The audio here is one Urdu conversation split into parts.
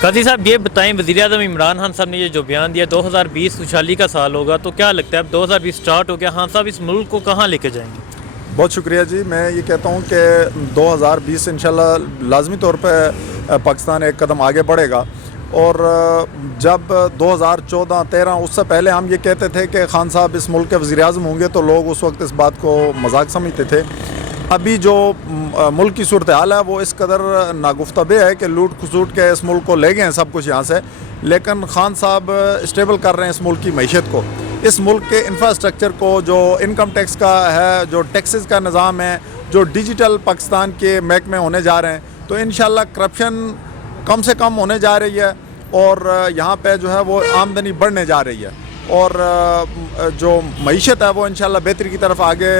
قاضی صاحب یہ بتائیں، وزیراعظم عمران خان صاحب نے یہ جو بیان دیا 2020 خوشحالی کا سال ہوگا، تو کیا لگتا ہے اب 2020 سٹارٹ ہو گیا، خان صاحب اس ملک کو کہاں لے کے جائیں گے؟ بہت شکریہ جی. میں یہ کہتا ہوں کہ 2020 انشاءاللہ لازمی طور پہ پاکستان ایک قدم آگے بڑھے گا. اور جب 2014-13 اس سے پہلے ہم یہ کہتے تھے کہ خان صاحب اس ملک کے وزیر اعظم ہوں گے، تو لوگ اس وقت اس بات کو مذاق سمجھتے تھے. ابھی جو ملک کی صورتحال ہے وہ اس قدر ناگفتہ ہے کہ لوٹ کھسوٹ کے اس ملک کو لے گئے ہیں سب کچھ یہاں سے، لیکن خان صاحب اسٹیبل کر رہے ہیں اس ملک کی معیشت کو، اس ملک کے انفراسٹرکچر کو، جو انکم ٹیکس کا ہے، جو ٹیکسز کا نظام ہے، جو ڈیجیٹل پاکستان کے محکمے ہونے جا رہے ہیں. تو انشاءاللہ کرپشن کم سے کم ہونے جا رہی ہے، اور یہاں پہ جو ہے وہ آمدنی بڑھنے جا رہی ہے، اور جو معیشت ہے وہ انشاءاللہ بہتری کی طرف آگے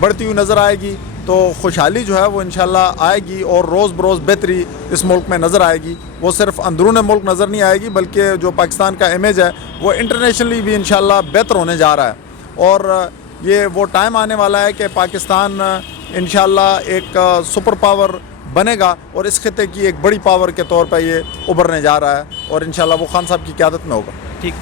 بڑھتی ہوئی نظر آئے گی. تو خوشحالی جو ہے وہ انشاءاللہ آئے گی، اور روز بروز بہتری اس ملک میں نظر آئے گی. وہ صرف اندرون ملک نظر نہیں آئے گی، بلکہ جو پاکستان کا امیج ہے وہ انٹرنیشنلی بھی انشاءاللہ بہتر ہونے جا رہا ہے. اور یہ وہ ٹائم آنے والا ہے کہ پاکستان انشاءاللہ ایک سپر پاور بنے گا، اور اس خطے کی ایک بڑی پاور کے طور پہ یہ ابھرنے جا رہا ہے، اور انشاءاللہ وہ خان صاحب کی قیادت میں ہوگا. ٹھیک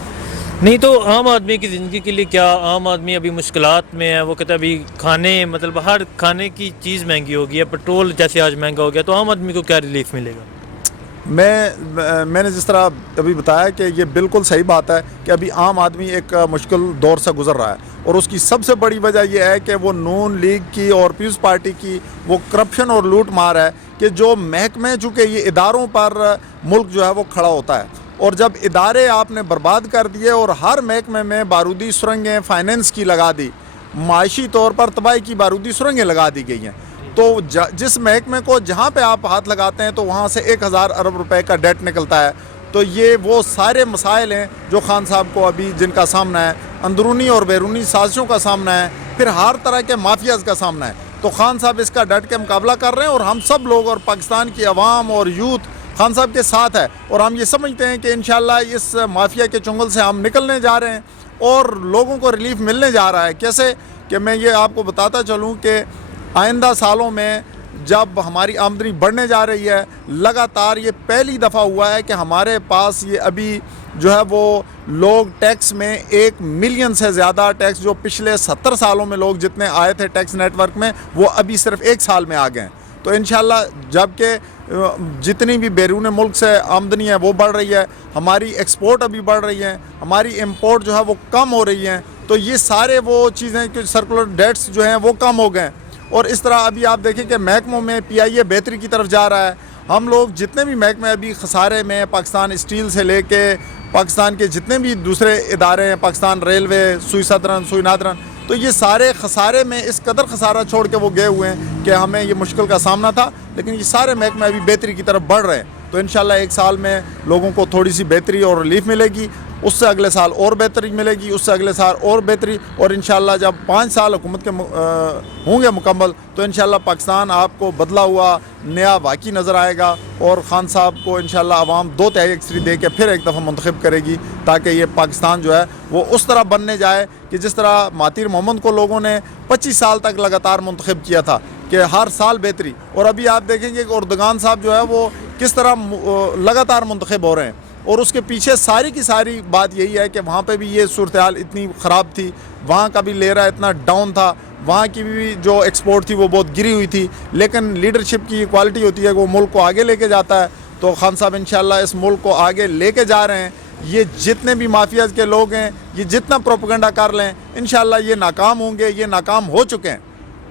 نہیں تو عام آدمی کی زندگی کے لیے کیا، عام آدمی ابھی مشکلات میں ہے، وہ کہتا ہے ابھی کھانے مطلب ہر کھانے کی چیز مہنگی ہو گئی ہے، پیٹرول جیسے آج مہنگا ہو گیا، تو عام آدمی کو کیا ریلیف ملے گا؟ میں نے جس طرح ابھی بتایا کہ یہ بالکل صحیح بات ہے کہ ابھی عام آدمی ایک مشکل دور سے گزر رہا ہے، اور اس کی سب سے بڑی وجہ یہ ہے کہ وہ نون لیگ کی اور پیپلز پارٹی کی وہ کرپشن اور لوٹ مار ہے کہ جو محکمے، چونکہ یہ اداروں پر ملک جو ہے وہ کھڑا ہوتا ہے، اور جب ادارے آپ نے برباد کر دیے اور ہر محکمے میں بارودی سرنگیں فائنینس کی لگا دی، معاشی طور پر تباہی کی بارودی سرنگیں لگا دی گئی ہیں، تو جس محکمے کو جہاں پہ آپ ہاتھ لگاتے ہیں تو وہاں سے 1000 ارب روپے کا ڈیٹ نکلتا ہے. تو یہ وہ سارے مسائل ہیں جو خان صاحب کو ابھی جن کا سامنا ہے، اندرونی اور بیرونی سازشوں کا سامنا ہے، پھر ہر طرح کے مافیاز کا سامنا ہے. تو خان صاحب اس کا ڈٹ کے مقابلہ کر رہے ہیں، اور ہم سب لوگ اور پاکستان کی عوام اور یوتھ خان صاحب کے ساتھ ہے، اور ہم یہ سمجھتے ہیں کہ انشاءاللہ اس مافیا کے چنگل سے ہم نکلنے جا رہے ہیں، اور لوگوں کو ریلیف ملنے جا رہا ہے. کیسے کہ میں یہ آپ کو بتاتا چلوں کہ آئندہ سالوں میں جب ہماری آمدنی بڑھنے جا رہی ہے، لگاتار یہ پہلی دفعہ ہوا ہے کہ ہمارے پاس یہ ابھی جو ہے وہ لوگ ٹیکس میں 1 ملین سے زیادہ ٹیکس، جو پچھلے 70 سالوں میں لوگ جتنے آئے تھے ٹیکس نیٹ ورک میں، وہ ابھی صرف 1 سال میں آ گئے ہیں. تو انشاءاللہ جب کہ جتنی بھی بیرون ملک سے آمدنی ہے وہ بڑھ رہی ہے، ہماری ایکسپورٹ ابھی بڑھ رہی ہے، ہماری امپورٹ جو ہے وہ کم ہو رہی ہیں، تو یہ سارے وہ چیزیں کہ سرکولر ڈیٹس جو ہیں وہ کم ہو گئے ہیں. اور اس طرح ابھی آپ دیکھیں کہ محکموں میں پی آئی اے بہتری کی طرف جا رہا ہے. ہم لوگ جتنے بھی محکمے ابھی خسارے میں، پاکستان اسٹیل سے لے کے پاکستان کے جتنے بھی دوسرے ادارے ہیں، پاکستان ریلوے، سوئی سدرن، سوئی نادرن، تو یہ سارے خسارے میں اس قدر خسارہ چھوڑ کے وہ گئے ہوئے ہیں کہ ہمیں یہ مشکل کا سامنا تھا، لیکن یہ سارے محکمے ابھی بہتری کی طرف بڑھ رہے ہیں. تو انشاءاللہ 1 سال میں لوگوں کو تھوڑی سی بہتری اور ریلیف ملے گی، اس سے اگلے سال اور بہتری ملے گی، اس سے اگلے سال اور بہتری، اور انشاءاللہ جب 5 سال حکومت کے ہوں گے مکمل، تو انشاءاللہ پاکستان آپ کو بدلا ہوا نیا واقعی نظر آئے گا، اور خان صاحب کو انشاءاللہ عوام 2/3 اکثری دے کے پھر ایک دفعہ منتخب کرے گی، تاکہ یہ پاکستان جو ہے وہ اس طرح بننے جائے کہ جس طرح مہاتیر محمد کو لوگوں نے 25 سال تک لگاتار منتخب کیا تھا کہ ہر سال بہتری. اور ابھی آپ دیکھیں گے کہ اردگان صاحب جو ہے وہ کس طرح لگاتار منتخب ہو رہے ہیں، اور اس کے پیچھے ساری کی ساری بات یہی ہے کہ وہاں پہ بھی یہ صورتحال اتنی خراب تھی، وہاں کا بھی لیرا اتنا ڈاؤن تھا، وہاں کی بھی جو ایکسپورٹ تھی وہ بہت گری ہوئی تھی، لیکن لیڈرشپ کی کوالٹی ہوتی ہے کہ وہ ملک کو آگے لے کے جاتا ہے. تو خان صاحب انشاءاللہ اس ملک کو آگے لے کے جا رہے ہیں. یہ جتنے بھی مافیاز کے لوگ ہیں، یہ جتنا پروپیگنڈا کر لیں، انشاءاللہ یہ ناکام ہوں گے، یہ ناکام ہو چکے ہیں.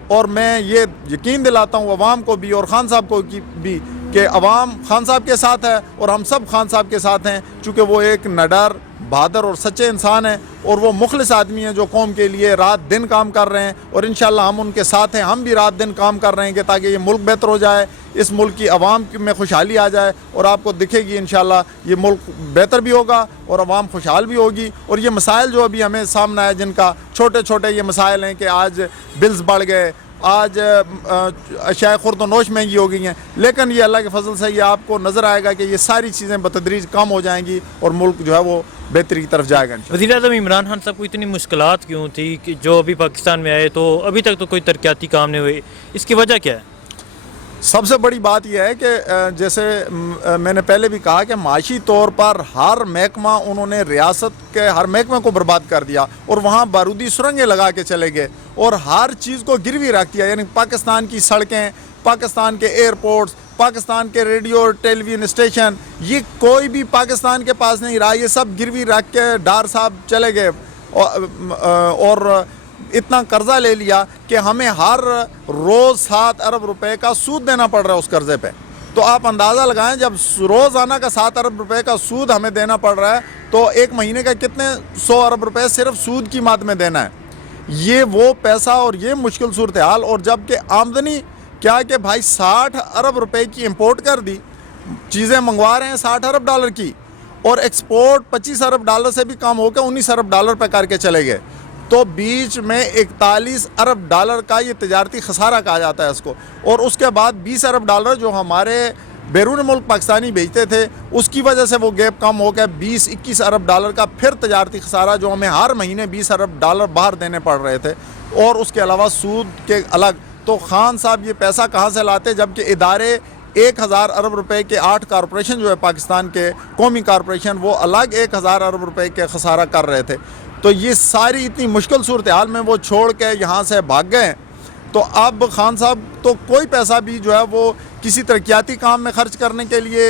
اور میں یہ یقین دلاتا ہوں عوام کو بھی اور خان صاحب کو بھی کہ عوام خان صاحب کے ساتھ ہے، اور ہم سب خان صاحب کے ساتھ ہیں، چونکہ وہ ایک نڈر، بہادر اور سچے انسان ہیں، اور وہ مخلص آدمی ہیں جو قوم کے لیے رات دن کام کر رہے ہیں. اور انشاءاللہ ہم ان کے ساتھ ہیں، ہم بھی رات دن کام کر رہے ہیں کہ تاکہ یہ ملک بہتر ہو جائے، اس ملک کی عوام میں خوشحالی آ جائے، اور آپ کو دکھے گی انشاءاللہ یہ ملک بہتر بھی ہوگا اور عوام خوشحال بھی ہوگی. اور یہ مسائل جو ابھی ہمیں سامنا ہے، جن کا چھوٹے چھوٹے یہ مسائل ہیں کہ آج بلز بڑھ گئے، آج اشیاء خورد و نوش مہنگی ہو گئی ہیں، لیکن یہ اللہ کے فضل سے یہ آپ کو نظر آئے گا کہ یہ ساری چیزیں بتدریج کم ہو جائیں گی، اور ملک جو ہے وہ بہتری کی طرف جائے گا. وزیر اعظم عمران خان صاحب کو اتنی مشکلات کیوں تھی کہ جو ابھی پاکستان میں آئے تو ابھی تک تو کوئی ترقیاتی کام نہیں ہوئے، اس کی وجہ کیا ہے؟ سب سے بڑی بات یہ ہے کہ جیسے میں نے پہلے بھی کہا کہ معاشی طور پر ہر محکمہ انہوں نے ریاست کے ہر محکمے کو برباد کر دیا اور وہاں بارودی سرنگیں لگا کے چلے گئے اور ہر چیز کو گروی رکھ دیا. یعنی پاکستان کی سڑکیں, پاکستان کے ایئرپورٹس, پاکستان کے ریڈیو اور ٹیلی ویژن اسٹیشن, یہ کوئی بھی پاکستان کے پاس نہیں رہا. یہ سب گروی رکھ کے ڈار صاحب چلے گئے اور اتنا قرضہ لے لیا کہ ہمیں ہر روز 7 ارب روپے کا سود دینا پڑ رہا ہے اس قرضے پہ. تو آپ اندازہ لگائیں, جب روزانہ کا 7 ارب روپے کا سود ہمیں دینا پڑ رہا ہے تو ایک مہینے کا کتنے 100 ارب روپے صرف سود کی ماد میں دینا ہے. یہ وہ پیسہ اور یہ مشکل صورتحال. اور جب کہ آمدنی کیا کہ بھائی 60 ارب روپے کی امپورٹ کر دی, چیزیں منگوا رہے ہیں 60 ارب ڈالر کی, اور ایکسپورٹ 25 ارب ڈالر سے بھی کم ہو کے 19 ارب ڈالر پہ کر کے چلے گئے. تو بیچ میں 41 ارب ڈالر کا یہ تجارتی خسارہ کہا جاتا ہے اس کو. اور اس کے بعد 20 ارب ڈالر جو ہمارے بیرون ملک پاکستانی بھیجتے تھے اس کی وجہ سے وہ گیپ کم ہو گیا. 20-21 ارب ڈالر کا پھر تجارتی خسارہ جو ہمیں ہر مہینے 20 ارب ڈالر باہر دینے پڑ رہے تھے, اور اس کے علاوہ سود کے الگ. تو خان صاحب یہ پیسہ کہاں سے لاتے جبکہ ادارے 1000 ارب روپے کے 8 کارپوریشن جو ہے پاکستان کے قومی کارپوریشن وہ الگ 1000 ارب روپے کے خسارہ کر رہے تھے. تو یہ ساری اتنی مشکل صورتحال میں وہ چھوڑ کے یہاں سے بھاگ گئے. تو اب خان صاحب تو کوئی پیسہ بھی جو ہے وہ کسی ترقیاتی کام میں خرچ کرنے کے لیے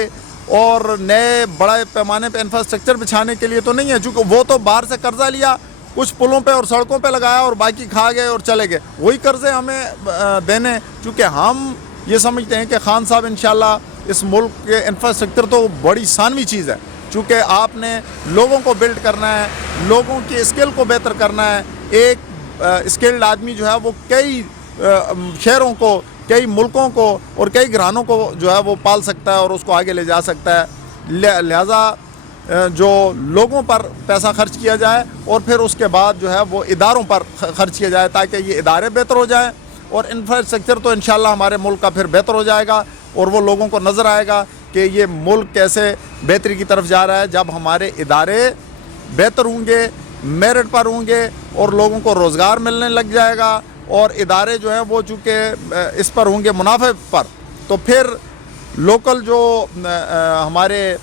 اور نئے بڑے پیمانے پہ انفراسٹرکچر بچھانے کے لیے تو نہیں ہے, چونکہ وہ تو باہر سے قرضہ لیا, کچھ پلوں پہ اور سڑکوں پہ لگایا اور باقی کھا گئے اور چلے گئے. وہی قرضے ہمیں دینے, چونکہ ہم یہ سمجھتے ہیں کہ خان صاحب انشاءاللہ اس ملک کے انفراسٹرکچر تو بڑی ثانوی چیز ہے, چونکہ آپ نے لوگوں کو بلڈ کرنا ہے, لوگوں کی اسکل کو بہتر کرنا ہے. ایک اسکلڈ آدمی جو ہے وہ کئی شہروں کو, کئی ملکوں کو اور کئی گھرانوں کو جو ہے وہ پال سکتا ہے اور اس کو آگے لے جا سکتا ہے. لہذا جو لوگوں پر پیسہ خرچ کیا جائے اور پھر اس کے بعد جو ہے وہ اداروں پر خرچ کیا جائے تاکہ یہ ادارے بہتر ہو جائیں, اور انفراسٹرکچر تو انشاءاللہ ہمارے ملک کا پھر بہتر ہو جائے گا اور وہ لوگوں کو نظر آئے گا کہ یہ ملک کیسے بہتری کی طرف جا رہا ہے. جب ہمارے ادارے بہتر ہوں گے, میرٹ پر ہوں گے اور لوگوں کو روزگار ملنے لگ جائے گا, اور ادارے جو ہیں وہ چونکہ اس پر ہوں گے منافع پر, تو پھر لوکل جو ہمارے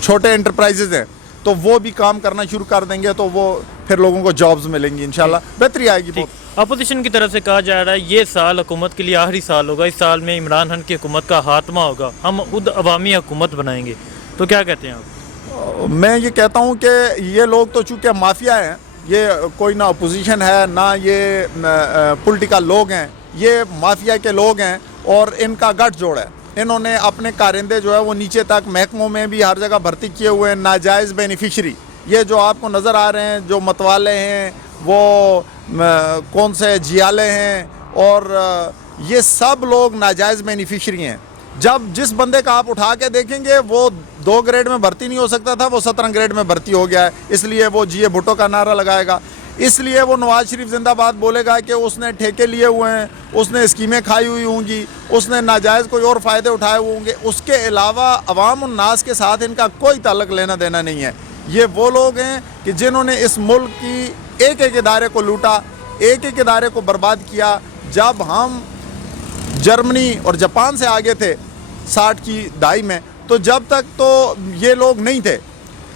چھوٹے انٹرپرائزز ہیں تو وہ بھی کام کرنا شروع کر دیں گے, تو وہ پھر لوگوں کو جابز ملیں گی, انشاءاللہ بہتری آئے گی بہت. اپوزیشن کی طرف سے کہا جا رہا ہے یہ سال حکومت کے لیے آخری سال ہوگا, اس سال میں عمران خان کی حکومت کا خاتمہ ہوگا, ہم خود عوامی حکومت بنائیں گے. تو کیا کہتے ہیں آپ؟ میں یہ کہتا ہوں کہ یہ لوگ تو چونکہ مافیا ہیں, یہ کوئی نہ اپوزیشن ہے نہ یہ پولیٹیکل لوگ ہیں, یہ مافیا کے لوگ ہیں اور ان کا گٹھ جوڑ ہے. انہوں نے اپنے کارندے جو ہے وہ نیچے تک محکموں میں بھی ہر جگہ بھرتی کیے ہوئے ہیں, ناجائز بینیفیشری. یہ جو آپ کو نظر آ رہے ہیں جو متوالے ہیں وہ کون سے جیالے ہیں, اور یہ سب لوگ ناجائز بینیفیشری ہیں. جب جس بندے کا آپ اٹھا کے دیکھیں گے وہ 2 گریڈ میں بھرتی نہیں ہو سکتا تھا, وہ 17 گریڈ میں بھرتی ہو گیا ہے. اس لیے وہ جی اے بھٹو کا نعرہ لگائے گا, اس لیے وہ نواز شریف زندہ باد بولے گا کہ اس نے ٹھیکے لیے ہوئے ہیں, اس نے اسکیمیں کھائی ہوئی ہوں گی, اس نے ناجائز کوئی اور فائدے اٹھائے ہوئے ہوں گے. اس کے علاوہ عوام الناس کے ساتھ ان کا کوئی تعلق لینا دینا نہیں ہے. یہ وہ لوگ ہیں کہ جنہوں نے اس ملک کی ایک ایک ادارے کو لوٹا, ایک ایک ادارے کو برباد کیا. جب ہم جرمنی اور جاپان سے آگے تھے 60 کی دہائی میں, تو جب تک تو یہ لوگ نہیں تھے.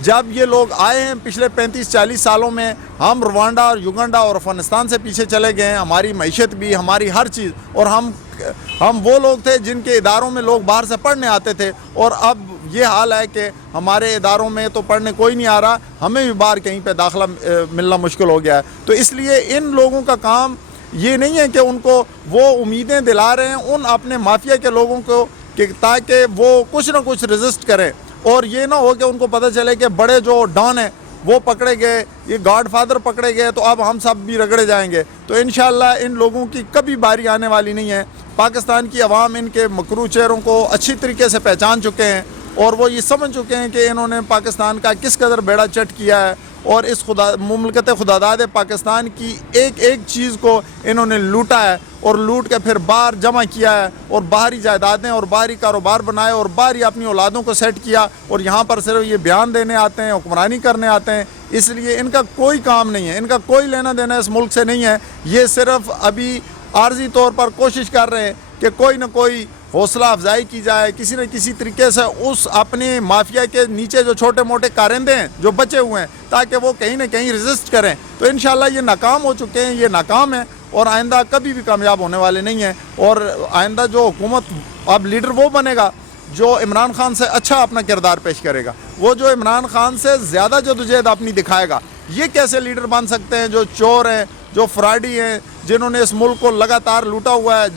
جب یہ لوگ آئے ہیں پچھلے 35-40 سالوں میں, ہم روانڈا اور یوگنڈا اور افغانستان سے پیچھے چلے گئے ہیں, ہماری معیشت بھی, ہماری ہر چیز. اور ہم وہ لوگ تھے جن کے اداروں میں لوگ باہر سے پڑھنے آتے تھے, اور اب یہ حال ہے کہ ہمارے اداروں میں تو پڑھنے کوئی نہیں آ رہا, ہمیں بھی باہر کہیں پہ داخلہ ملنا مشکل ہو گیا ہے. تو اس لیے ان لوگوں کا کام یہ نہیں ہے کہ ان کو وہ امیدیں دلا رہے ہیں ان اپنے مافیا کے لوگوں کو کہ تاکہ وہ کچھ نہ کچھ رزسٹ کریں, اور یہ نہ ہو کہ ان کو پتہ چلے کہ بڑے جو ڈان ہیں وہ پکڑے گئے, یہ گاڈ فادر پکڑے گئے, تو اب ہم سب بھی رگڑے جائیں گے. تو انشاءاللہ ان لوگوں کی کبھی باری آنے والی نہیں ہے. پاکستان کی عوام ان کے مکروہ چہروں کو اچھی طریقے سے پہچان چکے ہیں, اور وہ یہ سمجھ چکے ہیں کہ انہوں نے پاکستان کا کس قدر بیڑا چٹ کیا ہے, اور اس مملکت خداداد پاکستان کی ایک ایک چیز کو انہوں نے لوٹا ہے, اور لوٹ کے پھر باہر جمع کیا ہے, اور باہری جائیدادیں اور باہری کاروبار بنائے, اور باہری اپنی اولادوں کو سیٹ کیا, اور یہاں پر صرف یہ بیان دینے آتے ہیں, حکمرانی کرنے آتے ہیں. اس لیے ان کا کوئی کام نہیں ہے, ان کا کوئی لینا دینا اس ملک سے نہیں ہے. یہ صرف ابھی عارضی طور پر کوشش کر رہے ہیں کہ کوئی نہ کوئی حوصلہ افزائی کی جائے, کسی نہ کسی طریقے سے اس اپنی مافیا کے نیچے جو چھوٹے موٹے کارندے ہیں جو بچے ہوئے ہیں, تاکہ وہ کہیں نہ کہیں ریزسٹ کریں. تو انشاءاللہ یہ ناکام ہو چکے ہیں, یہ ناکام ہیں اور آئندہ کبھی بھی کامیاب ہونے والے نہیں ہیں. اور آئندہ جو حکومت, اب لیڈر وہ بنے گا جو عمران خان سے اچھا اپنا کردار پیش کرے گا, وہ جو عمران خان سے زیادہ جدوجہد اپنی دکھائے گا. یہ کیسے لیڈر بن سکتے ہیں جو چور ہیں, جو فراڈی ہیں, جنہوں نے اس ملک کو لگاتار لوٹا ہوا ہے,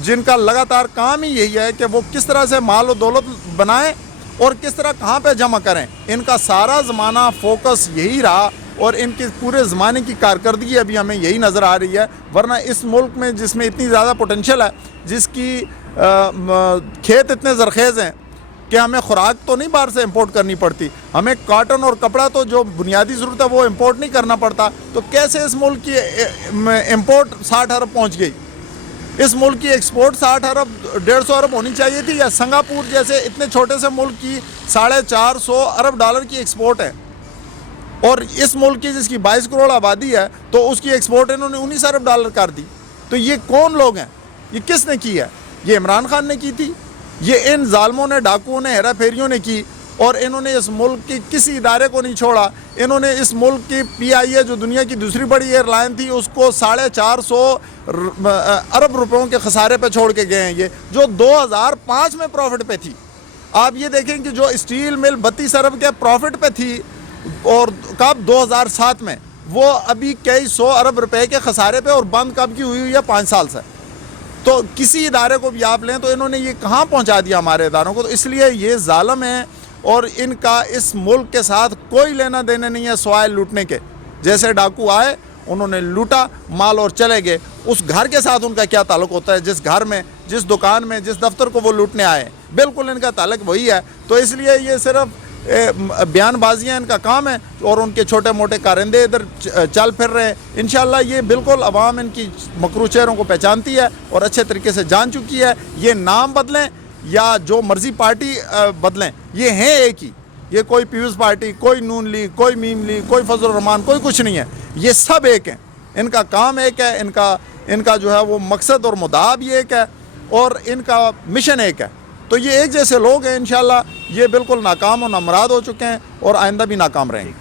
جن کا لگاتار کام ہی یہی ہے کہ وہ کس طرح سے مال و دولت بنائیں اور کس طرح کہاں پہ جمع کریں. ان کا سارا زمانہ فوکس یہی رہا اور ان کے پورے زمانے کی کارکردگی ابھی ہمیں یہی نظر آ رہی ہے. ورنہ اس ملک میں جس میں اتنی زیادہ پوٹینشیل ہے, جس کی کھیت اتنے زرخیز ہیں کہ ہمیں خوراک تو نہیں باہر سے امپورٹ کرنی پڑتی, ہمیں کاٹن اور کپڑا تو جو بنیادی ضرورت ہے وہ امپورٹ نہیں کرنا پڑتا, تو کیسے اس ملک کی امپورٹ 60 ارب پہنچ گئی؟ اس ملک کی ایکسپورٹ 60 ارب 150 ارب ہونی چاہیے تھی, یا سنگاپور جیسے اتنے چھوٹے سے ملک کی 450 ارب ڈالر کی ایکسپورٹ ہے. اور اس ملک کی جس کی 22 کروڑ آبادی ہے تو اس کی ایکسپورٹ انہوں نے 19 ارب ڈالر کر دی. تو یہ کون لوگ ہیں؟ یہ کس نے کی ہے؟ یہ عمران خان نے کی تھی, یہ ان ظالموں نے, ڈاکوؤں نے, ہیرا پھیریوں نے کی. اور انہوں نے اس ملک کی کسی ادارے کو نہیں چھوڑا. انہوں نے اس ملک کی PIA جو دنیا کی دوسری بڑی ایئر لائن تھی اس کو 450 ارب روپوں کے خسارے پہ چھوڑ کے گئے ہیں, یہ جو 2005 میں پروفٹ پہ تھی. آپ یہ دیکھیں کہ جو اسٹیل مل 32 ارب کے پروفٹ پہ تھی اور کب 2007 میں, وہ ابھی کئی 100 ارب روپے کے خسارے پہ, اور بند کب کی ہوئی ہے 5 سال سے. تو کسی ادارے کو بھی آپ لیں تو انہوں نے یہ کہاں پہنچا دیا ہمارے اداروں کو. تو اس لیے یہ ظالم ہیں اور ان کا اس ملک کے ساتھ کوئی لینا دینا نہیں ہے سوائے لوٹنے کے. جیسے ڈاکو آئے, انہوں نے لوٹا مال اور چلے گئے. اس گھر کے ساتھ ان کا کیا تعلق ہوتا ہے؟ جس گھر میں, جس دکان میں, جس دفتر کو وہ لوٹنے آئے, بالکل ان کا تعلق وہی ہے. تو اس لیے یہ صرف بیان بازیاں ان کا کام ہے, اور ان کے چھوٹے موٹے کارندے ادھر چل پھر رہے ہیں. انشاءاللہ یہ بالکل عوام ان کی مکروہ چہروں کو پہچانتی ہے اور اچھے طریقے سے جان چکی ہے. یہ نام بدلیں یا جو مرضی پارٹی بدلیں, یہ ہیں ایک ہی. یہ کوئی پیپلز پارٹی, کوئی نون لیگ, کوئی میم لیگ, کوئی فضل الرحمان, کوئی کچھ نہیں ہے. یہ سب ایک ہیں, ان کا کام ایک ہے, ان کا جو ہے وہ مقصد اور مدعا بھی ایک ہے, اور ان کا مشن ایک ہے. تو یہ ایک جیسے لوگ ہیں. انشاءاللہ یہ بالکل ناکام و نامراد ہو چکے ہیں اور آئندہ بھی ناکام رہیں گے.